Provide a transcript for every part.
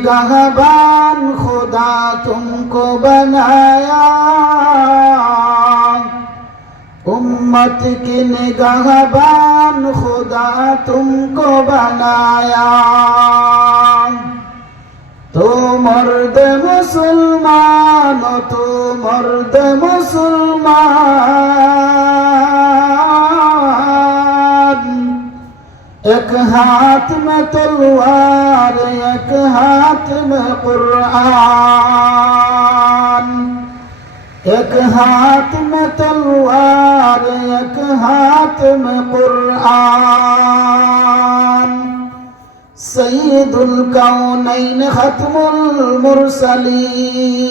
निगहबान खुदा तुमको बनाया उम्मत की निगहबान खुदा तुमको बनाया तो मर्द मुसलमान तो मर्द मुसलमान एक हाथ में तलवार हाथ में तलवार एक हाथ में कुरान सईदुल कौनैन खत्मुल मुरसलीन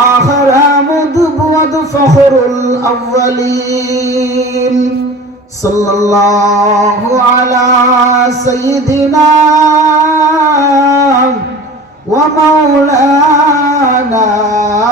आखिर आमुद बुअद फखरुल अव्वलीन सल्लल्लाहु अला सय्यिदिना ومولانا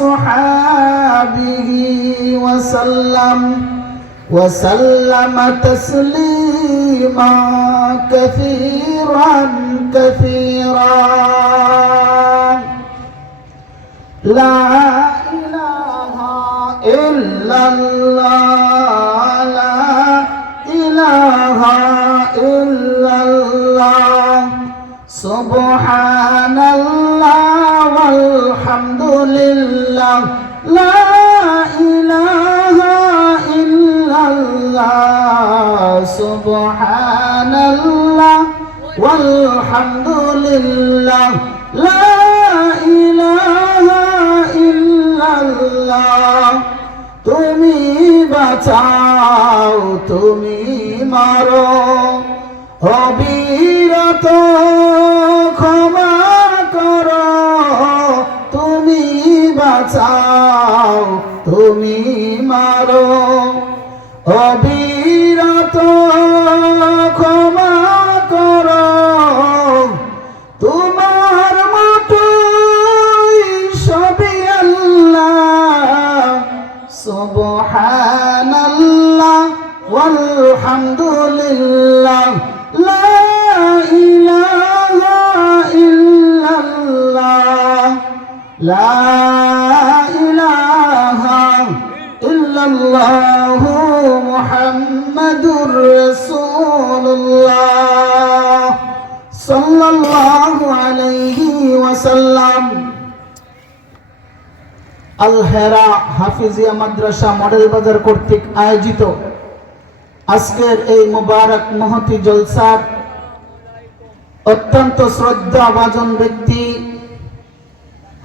وأصحابه وسلم وسلم تسليما كثيرا كثيرا. لا إله إلا الله لا إله إلا الله. سبحان سبحان الله والحمد لله لا إله إلا الله তুমি বাঁচাও তুমি মারো অবিরত অবিরত ক্ষমা করো। তোমার মতোই সবই আল্লাহ। সুবহানাল্লাহ ইল্লাল্লাহ লা ইলাহা ইল্লাল্লাহ মুহাম্মাদুর রাসূলুল্লাহ সাল্লাল্লাহু আলাইহি ওয়াসাল্লাম আল হেরা হাফিজিয়া মাদ্রাসা মডেল বাজার কর্তৃক আয়োজিত আজকের এই মুবারক মহতি জলসার অত্যন্ত শ্রদ্ধা ভাজন ব্যক্তি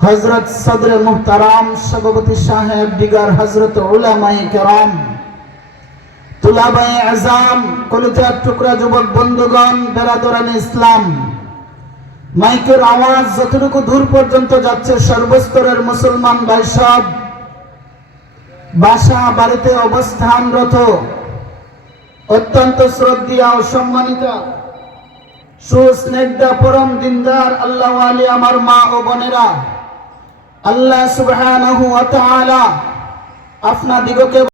হজরত সদরে মুহতারাম সভাপতি সাহেব, দিগার হজরত উলামাই কেরাম। তুলাবাই আজাম, কলিজার টুকরা যুবক বন্ধুগণ ইসলাম। মাইকের আওয়াজ যতটুকু দূর পর্যন্ত যাচ্ছে, সর্বস্তরের মুসলমান ভাই সব। বাসা, বাড়িতে অবস্থানরত, অত্যন্ত শ্রদ্ধা ও সম্মানিত পরম দিনদার, আল্লাহ আলী আমার মা ও বোনেরা। আল্লাহ তাআলা আপনাদিগকে